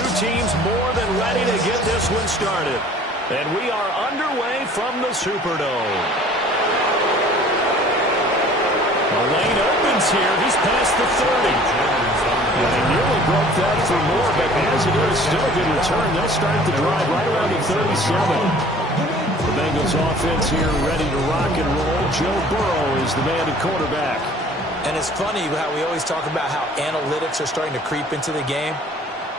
Two teams more than ready to get this one started. And we are underway from the Superdome. The lane opens here. He's past the 30. And he nearly broke that for more, but as it is, still a good return. They'll start the drive right around the 37. The Bengals offense here ready to rock and roll. Joe Burrow is the man at quarterback. And it's funny how we always talk about how analytics are starting to creep into the game.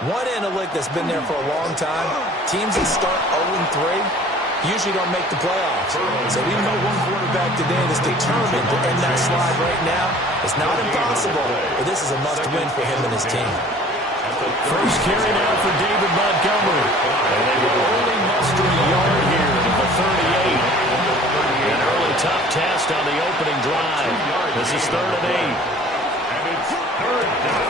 One analytic that's been there for a long time, teams that start 0-3 usually don't make the playoffs. So even though one quarterback today is determined to end that slide right now, it's not impossible, but this is a must-win for him and his team. First carry now for David Montgomery. And they will only muster a yard here at the 38. An early tough test on the opening drive. This is 3rd and 8. And it's 3rd down.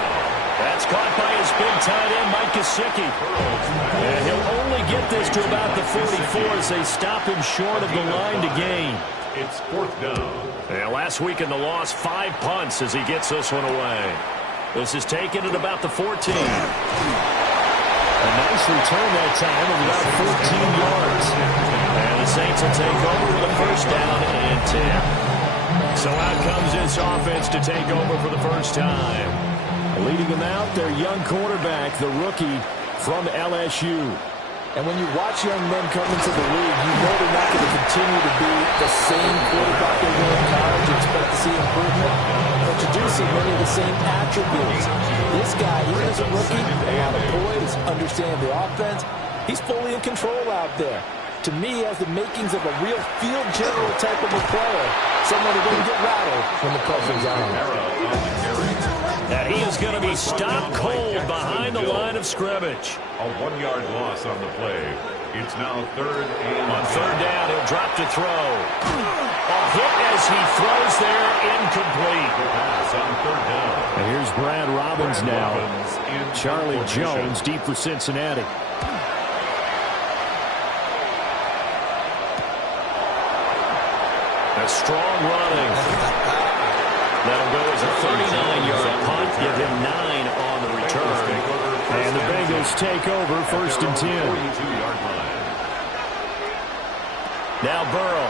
That's caught by his big tight end, Mike Gesicki. And he'll only get this to about the 44 as they stop him short of the line to gain. It's 4th down. Yeah, last week in the loss, 5 punts as he gets this one away. This is taken at about the 14. A nice return that time of about 14 yards. And the Saints will take over with a first down and 10. So out comes this offense to take over for the first time. Leading them out, their young quarterback, the rookie from LSU. And when you watch young men come into the league, you know they're not going to continue to be the same quarterback they were in college. You expect to see improvement, but you do see many of the same attributes. This guy, even as a rookie, a lot of poise, understanding the offense. He's fully in control out there. To me, he has the makings of a real field general type of a player. Someone who doesn't get rattled when the pressure's on. And he is going to be stopped cold behind the line of scrimmage. A 1-yard loss on the play. It's now 3rd and on 3rd down, he'll drop to throw. A hit as he throws there, incomplete. Pass on 3rd down. And here's Brad Robbins now. Charlie Jones deep for Cincinnati. A strong running. That'll go as a 39-yard punt. Give him 9 on the return. And the Bengals take over 1st and 10. Now Burrow.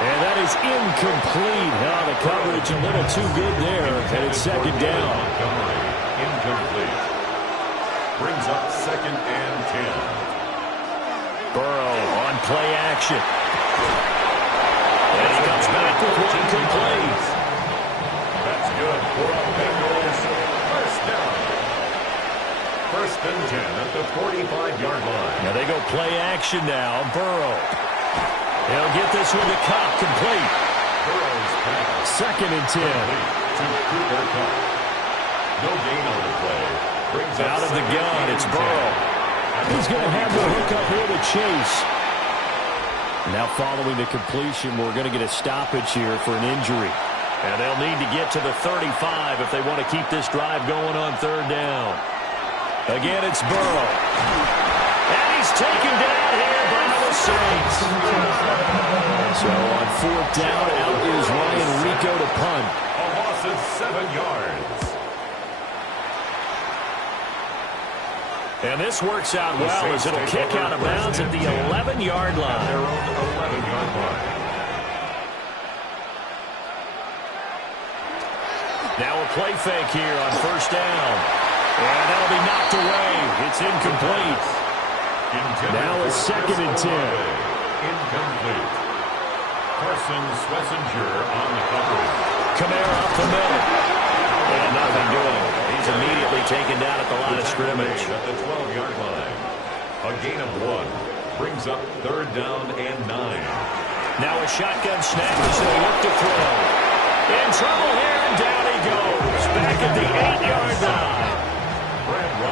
And that is incomplete. Now the coverage a little too good there. And it's 2nd down. Incomplete. Brings up 2nd and 10. Burrow on play action. And he comes back with one complete. That's good for the Bengals. First down. 1st and 10 at the 45-yard line. Now they go play action now. Burrow. He'll get this one to Cup, complete. Burrow's pass. 2nd and 10. To Cooper Cup. No gain on the play. Brings out of the gun. It's Burrow. He's going to have the hook up here to Chase. Now following the completion, we're going to get a stoppage here for an injury. And they'll need to get to the 35 if they want to keep this drive going on 3rd down. Again, it's Burrow. And he's taken down here by the Saints. So on 4th down, out is Ryan Rico to punt. A loss of 7 yards. And this works out well as it'll kick out of bounds at the 11-yard line. Their own 11-yard line. Now a play fake here on 1st down. And that'll be knocked away. It's incomplete. Now a 2nd and 10. Incomplete. Carson Schlesinger on the coverage. Kamara up the middle. And nothing doing. He's immediately taken down at the line of scrimmage. At the 12-yard line. A gain of 1. Brings up 3rd down and 9. Now a shotgun snap as they look to throw. In trouble here, and down he goes. Back at the 8-yard line.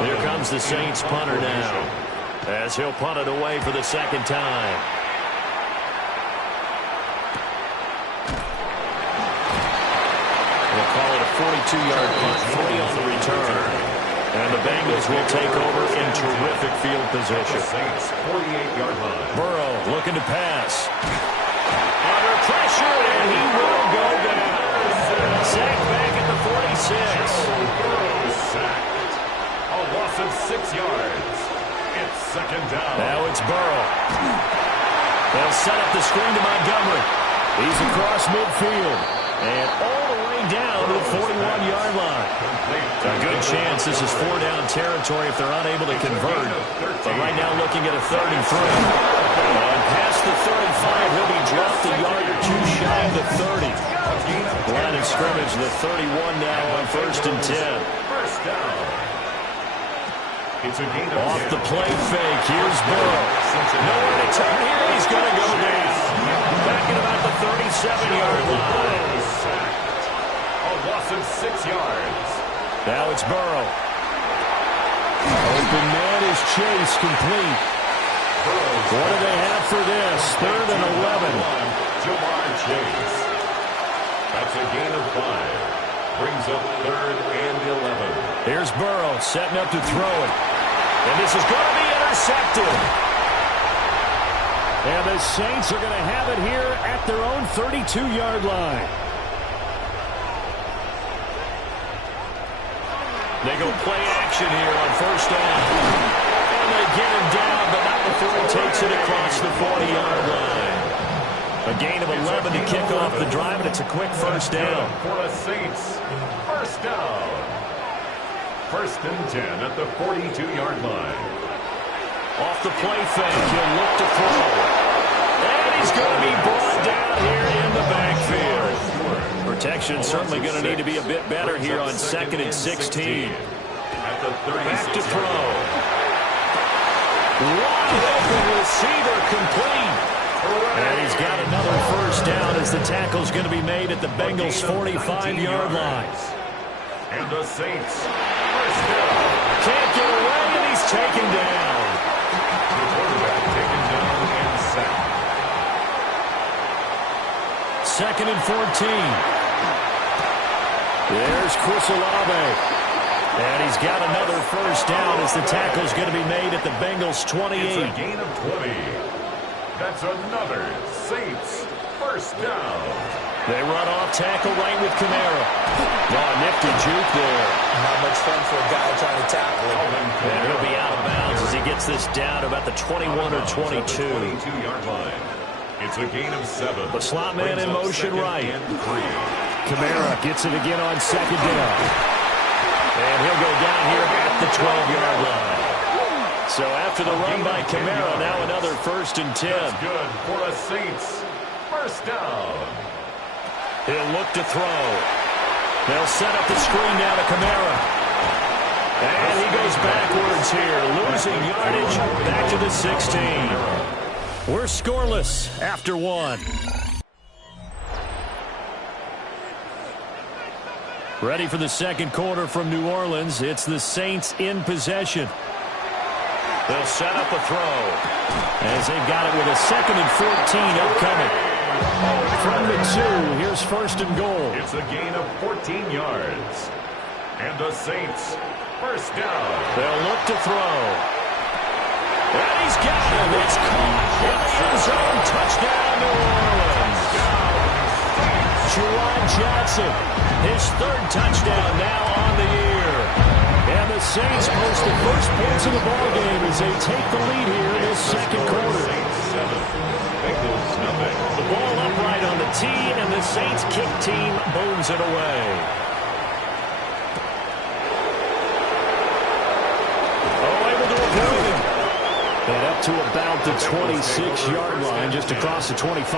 Here comes the Saints punter now, as he'll punt it away for the 2nd time. We'll call it a 42-yard punt, 40 on the return. And the Bengals will take over in terrific field position. Saints, 48-yard line. Burrow looking to pass. Under pressure, and he will go down. Sacked back at the 46. Burrow sacked. A loss of 6 yards. It's second down. Now it's Burrow. They'll set up the screen to Montgomery. He's across midfield. And all the way down to the 41-yard line. A good chance this is 4-down territory if they're unable to convert. But right now looking at a 3rd and 3. And past the 35, he'll be dropped a yard or two shy of the 30. Line of scrimmage, the 31 now on 1st and 10. First down. It's a gain of Off the play fake, here's Burrow. Nowhere to turn here, he's going to go down. Back at about the 37-yard line. A loss of 6 yards. Now it's Burrow. Open man is Chase, complete. What do they have for this? 3rd and 11. Jamar Chase. That's a gain of 5. Brings up 3rd and 11. Here's Burrow setting up to throw it. And this is going to be intercepted. And the Saints are going to have it here at their own 32-yard line. They go play action here on 1st down. And they get him down, but not before he takes it across the 40-yard line. A gain of 11 to kick off the drive, and it's a quick 1st down. For the Saints, 1st down. 1st and 10 at the 42-yard line. Off the play fake, he'll look to throw. And he's going to be brought down here in the backfield. Protection certainly going to need to be a bit better here on 2nd and 16. Back to throw. Wide open receiver, complete. And he's got another 1st down as the tackle's going to be made at the Bengals' 45-yard line. And the Saints, 1st down. Can't get away, and he's taken down. The quarterback taken down and sacked. 2nd and 14. There's Chris Olave. And he's got another 1st down as the tackle's going to be made at the Bengals' 28. It's a gain of 20. That's another Saints 1st down. They run off tackle right with Kamara. Oh, nifty juke there. Not much fun for a guy trying to tackle him. And he'll be out of bounds as he gets this down about the 21 or 22. 22-yard line. It's a gain of 7. The slot man in motion right. And 3. Kamara gets it again on 2nd down. And he'll go down here at the 12-yard line. So after the run by Kamara, now another 1st and 10. That's good for the Saints. 1st down. He'll look to throw. They'll set up the screen now to Kamara. And he goes backwards here, losing yardage back to the 16. We're scoreless after 1. Ready for the 2nd quarter from New Orleans. It's the Saints in possession. They'll set up a throw as they've got it with a 2nd and 14 upcoming. From the 2, here's 1st and goal. It's a gain of 14 yards. And the Saints, 1st down. They'll look to throw. And he's got him. It's caught in the end zone. Touchdown, New Orleans. Juwan Johnson, his 3rd touchdown now on the year. And the Saints post the first points of the ballgame as they take the lead here in this 2nd quarter. Bengals, nothing. The ball upright on the tee, and the Saints kick team booms it away. Oh, able to avoid it. And up to about the 26-yard line, just across the 25.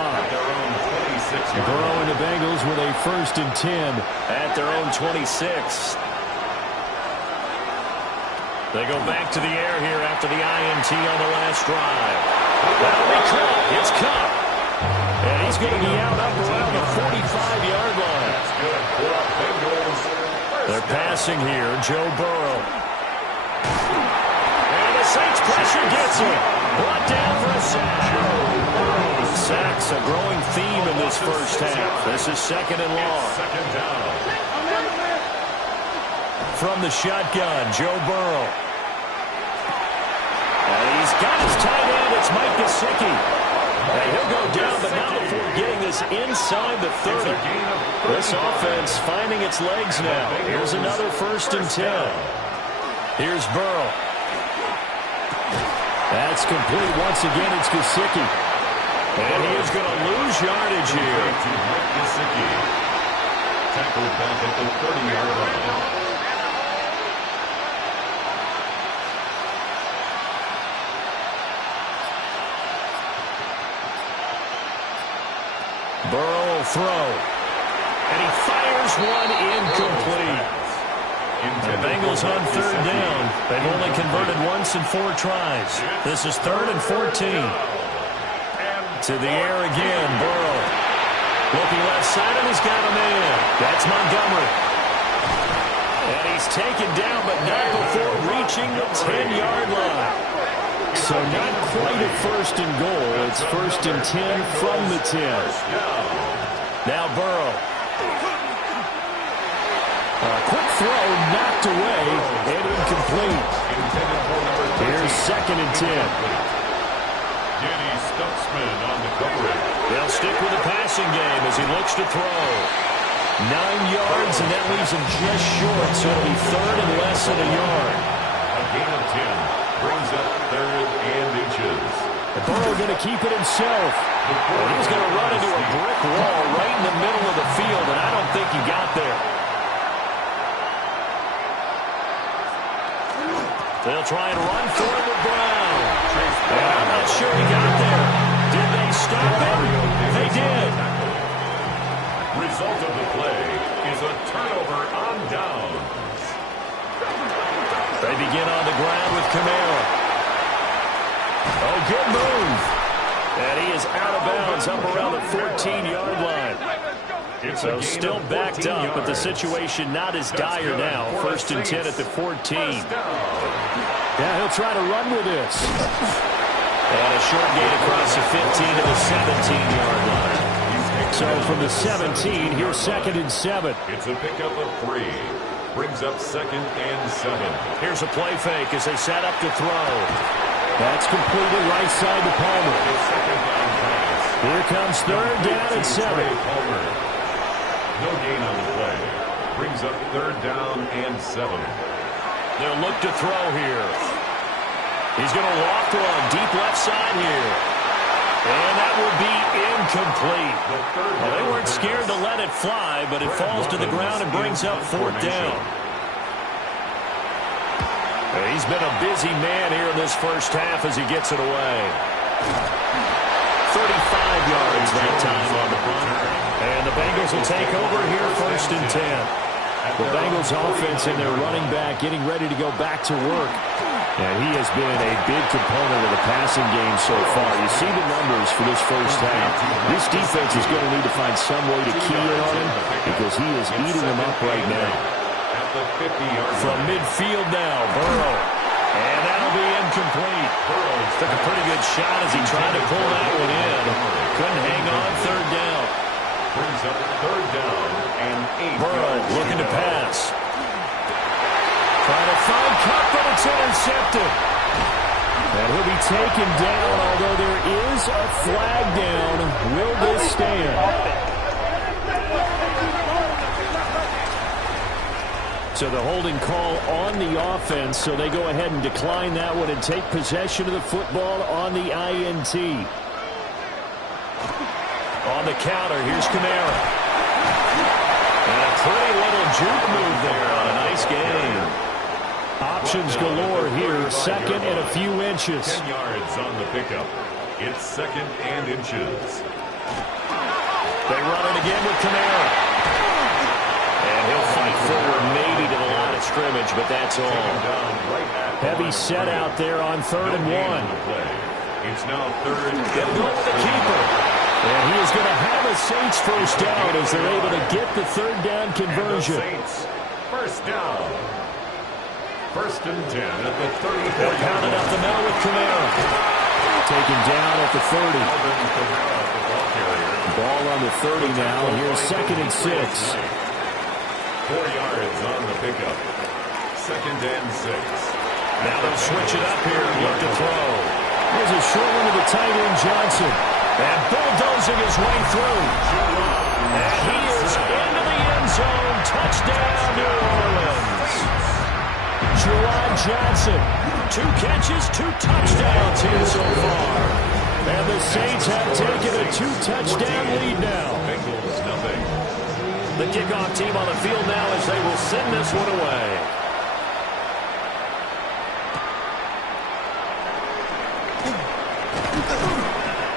Burrow and the Bengals with a 1st and 10 at their own 26. They go back to the air here after the INT on the last drive. That'll be caught. It's caught. And he's going to be out up around the 45-yard line. They're passing here. Joe Burrow. And the Saints pressure gets him. Brought down for a sack. Sacks a growing theme in this 1st half. This is 2nd and long. 2nd down. From the shotgun, Joe Burrow. And he's got his tight end. It's Mike Gesicki. And he'll go down, but not before getting this inside the 30. This offense finding its legs now. Here's another 1st and 10. Here's Burrow. That's complete. Once again, it's Gesicki. And he is going to lose yardage here. Tackled back at the 30-yard line. Burrow will throw. And he fires one incomplete. The Bengals on third down. They've only converted once in 4 tries. This is 3rd and 14. To the air again, Burrow. Looking left side, and he's got a man. That's Montgomery. And he's taken down, but not before reaching the 10-yard line. So not quite a 1st and goal. It's 1st and 10 from the 10. Now Burrow. A quick throw knocked away and incomplete. Here's 2nd and 10. Danny Stutzman on the coverage. They'll stick with the passing game as he looks to throw. 9 yards, and that leaves him just short, so it'll be 3rd and less than a yard. A gain of 10 brings up 3rd and inches. Burrow going to keep it himself. And he's going to run into a brick wall right in the middle of the field, and I don't think he got there. They'll try and run for it with Brown. And I'm not sure he got there. Did they stop him? They did. Result of the play is a turnover on downs. They begin on the ground with Kamara. Oh, good move. And he is out of bounds up around the 14-yard line. So still backed up, but the situation not as dire now. 1st and 10 at the 14. Yeah, he'll try to run with this. And a short gain across the 15 to the 17-yard line. So from the 17, here's 2nd and 7. It's a pickup of 3. Brings up 2nd and 7. Here's a play fake as they set up to throw. That's completed right side to Palmer. Here comes 3rd down and 7. No gain on the play. Brings up 3rd down and 7. They'll look to throw here. He's going to walk one deep left side here. And that will be incomplete. Well, they weren't scared to let it fly, but it falls to the ground and brings up 4th down. He's been a busy man here in this first half as he gets it away. 35 yards that time on the punt. And the Bengals will take over here 1st and 10. The Bengals offense and their running back getting ready to go back to work. And he has been a big component of the passing game so far. You see the numbers for this first half. This defense is going to need to find some way to key in on him because he is eating them up right now. From midfield now, Burrow. And that'll be incomplete. Took a pretty good shot as he tried to pull that one in. Couldn't hang on 3rd down. Brings up 3rd down and 8. Burrow looking to pass. Trying to find Cup, but it's intercepted. And he'll be taken down, although there is a flag down. Will this stand? So the holding call on the offense, so they go ahead and decline that one and take possession of the football on the INT. On the counter, here's Kamara. And a pretty little juke move there on a nice game. Options galore here, 2nd and a few inches. 10 yards on the pickup. It's 2nd and inches. They run it again with Kamara. And he'll fight forward maybe to the line of scrimmage, but that's all. Heavy set out there on 3rd and 1. It's now 3rd and Get going with the keeper. And he is going to have a Saints first down as they're able to get the 3rd down conversion. Saints first down. 1st and 10 at the 34. They'll count it up the middle with Kamara. Taken down at the 30. Ball on the 30 now. Here's 2nd and 6. 4 yards on the pickup. 2nd and 6. Now they'll switch it up here and look to throw. Here's a short one to the tight end, Johnson. And bulldozing his way through. And he is into the end zone. Touchdown, New Orleans. Juwan Johnson. 2 catches, 2 touchdowns here so far. And the Saints have taken a 2-touchdown lead now. Bengals nothing. The kickoff team on the field now as they will send this one away.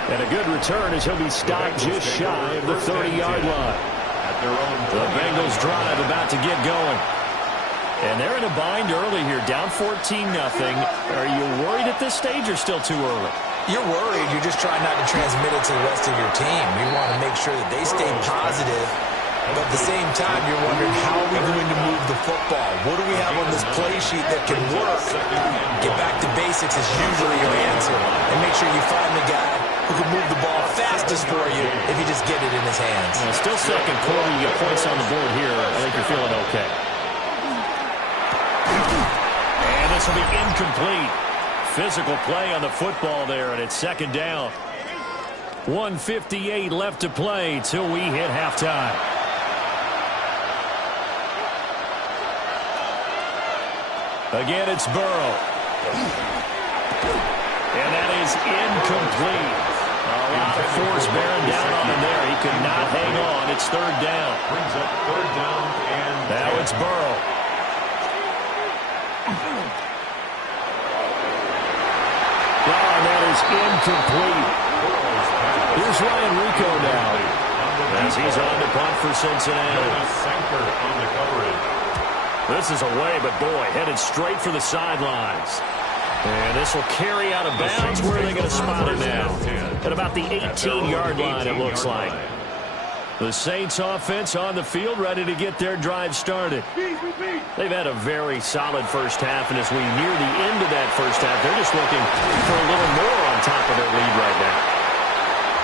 And a good return as he'll be stopped just shy of the 30-yard line. The Bengals drive about to get going. And they're in a bind early here, down 14-0. Are you worried at this stage or still too early? You're worried. You're just trying not to transmit it to the rest of your team. You want to make sure that they stay positive. But at the same time, you're wondering, how are we going to move the football? What do we have on this play sheet that can work? Get back to basics is usually your answer. And make sure you find the guy who can move the ball fastest for you if you just get it in his hands. Still second quarter. You get points on the board here. I think you're feeling okay. And this will be incomplete. Physical play on the football there, and it's second down. 1:58 left to play till we hit halftime. Again, it's Burrow. And that is incomplete. A lot of force bearing down on him there. He could not hang on. It's third down. Brings up third down and now it's Burrow. And that is incomplete. Here's Ryan Rico now. As he's on to punt for Cincinnati. Sanker on the coverage. This is away, but boy, headed straight for the sidelines. And this will carry out of bounds. Where are they going to spot it now? At about the 18-yard line, it looks like. The Saints offense on the field, ready to get their drive started. They've had a very solid first half, and as we near the end of that first half, they're just looking for a little more on top of their lead right now.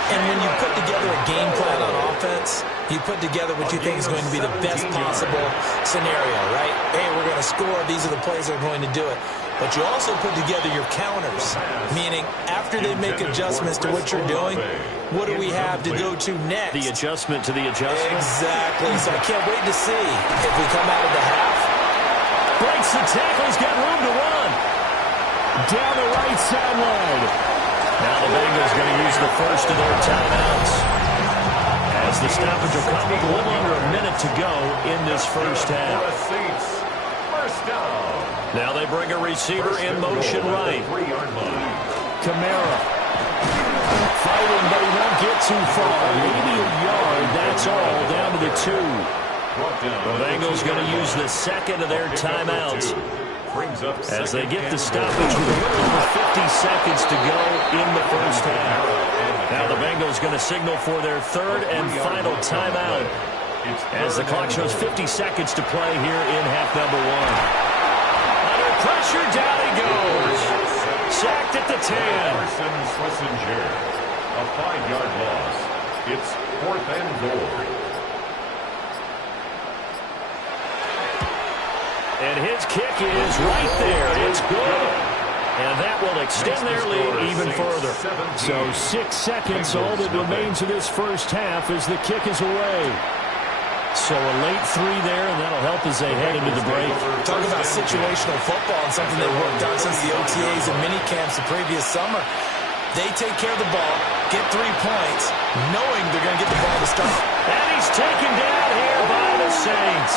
And when you put together a game plan on offense, you put together what you think is going to be the best possible scenario, right? Hey, we're going to score. These are the plays that are going to do it. But you also put together your counters, meaning after they make adjustments to what you're doing, what do we have to go to next? The adjustment to the adjustment. Exactly. So I can't wait to see if we come out of the half. Breaks the tackle. He's got room to run. Down the right sideline. Now the Bengals going to use the first of their timeouts. As the stoppage will come with a little under a minute to go in this first half. First down. Now they bring a receiver in motion right. Kamara. Fighting, but he won't get too far. Maybe a yard, that's all, down to the 2. The Bengals going to use the second of their timeouts as they get the stoppage with a little over 50 seconds to go in the first half. Now the Bengals going to signal for their third and final timeout as the clock shows 50 seconds to play here in half number 1. Under pressure, down he goes. Sacked at the 10. A 5-yard loss. It's 4th and goal. And his kick is right there. It's good. And that will extend their lead even further. So 6 seconds, all that remains of this first half as the kick is away. So a late 3 there, and that'll help as they head into the break. Talk about situational football and something they've worked on since the OTAs and mini camps the previous summer. They take care of the ball, get 3 points, knowing they're going to get the ball to start. And he's taken down here by the Saints.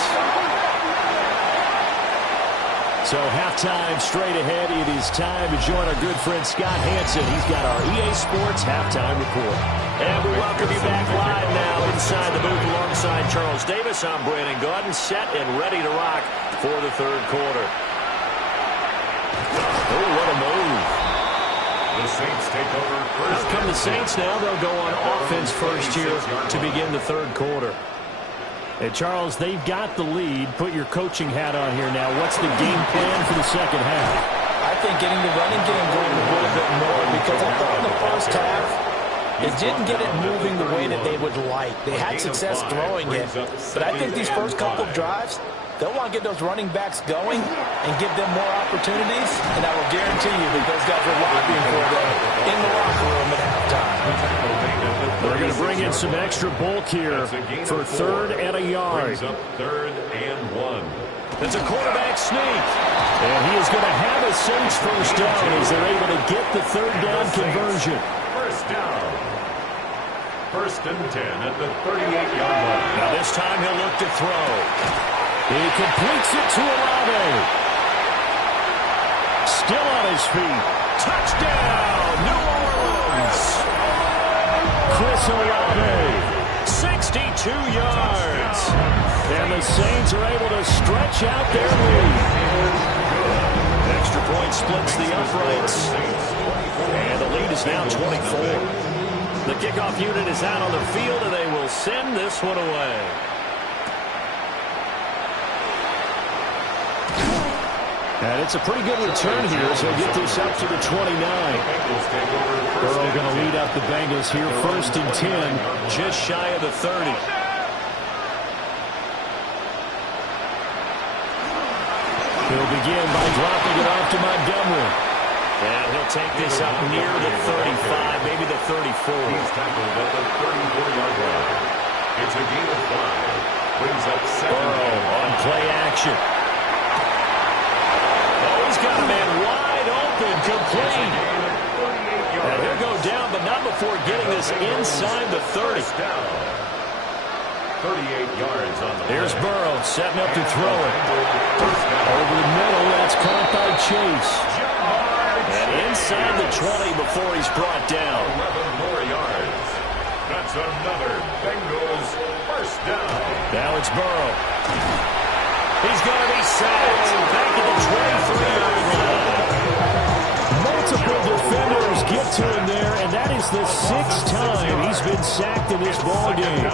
So halftime straight ahead. It is time to join our good friend Scott Hansen. He's got our EA Sports halftime report. And we welcome you back live now inside the booth alongside Charles Davis. I'm Brandon Gaudin, set and ready to rock for the third quarter. Oh, what a move. The Saints take over first. Out come the Saints now. They'll go on offense first here to begin the third quarter. Hey, Charles, they've got the lead. Put your coaching hat on here now. What's the game plan for the second half? I think getting the running game going a little bit more, because I thought in the first half, it didn't get it moving the way that they would like. They had success throwing it, but I think these first couple of drives, they'll want to get those running backs going and give them more opportunities, and I will guarantee you that those guys are lobbying for them in the locker room at halftime. They're going to bring in some extra bulk here for third and a yard. Brings up 3rd and 1. It's a quarterback sneak. And he is going to have a Saints first down as they're able to get the third down conversion. First down. First and 10 at the 38-yard line. Now this time he'll look to throw. He completes it to Olave. Still on his feet. Touchdown, New Orleans. Chris Olave, 62 yards. And the Saints are able to stretch out their lead. Extra point splits the uprights. And the lead is now 24. The kickoff unit is out on the field, and they will send this one away. And it's a pretty good return here, so get this up to the 29. Burrow going to lead up the Bengals here, first and 10, just shy of the 30. He'll begin by dropping it off to Montgomery. And he'll take this up near the 35, maybe the 34. He's tackled at the 34-yard line. It's a gain of 5. Brings up 7. Burrow on play action. Oh, he's got a man wide open, complete. And he'll go down, but not before getting this inside the 30. 38 yards on the play. Here's Burrow setting up to throw it. Over the middle, that's caught by Chase. And inside the 20 before he's brought down. 11 more yards. That's another Bengals first down. Now it's Burrow. He's going to be sacked. Back at the 23-yard line. Multiple defenders get to him there, and that is the 6th time he's been sacked in this ballgame.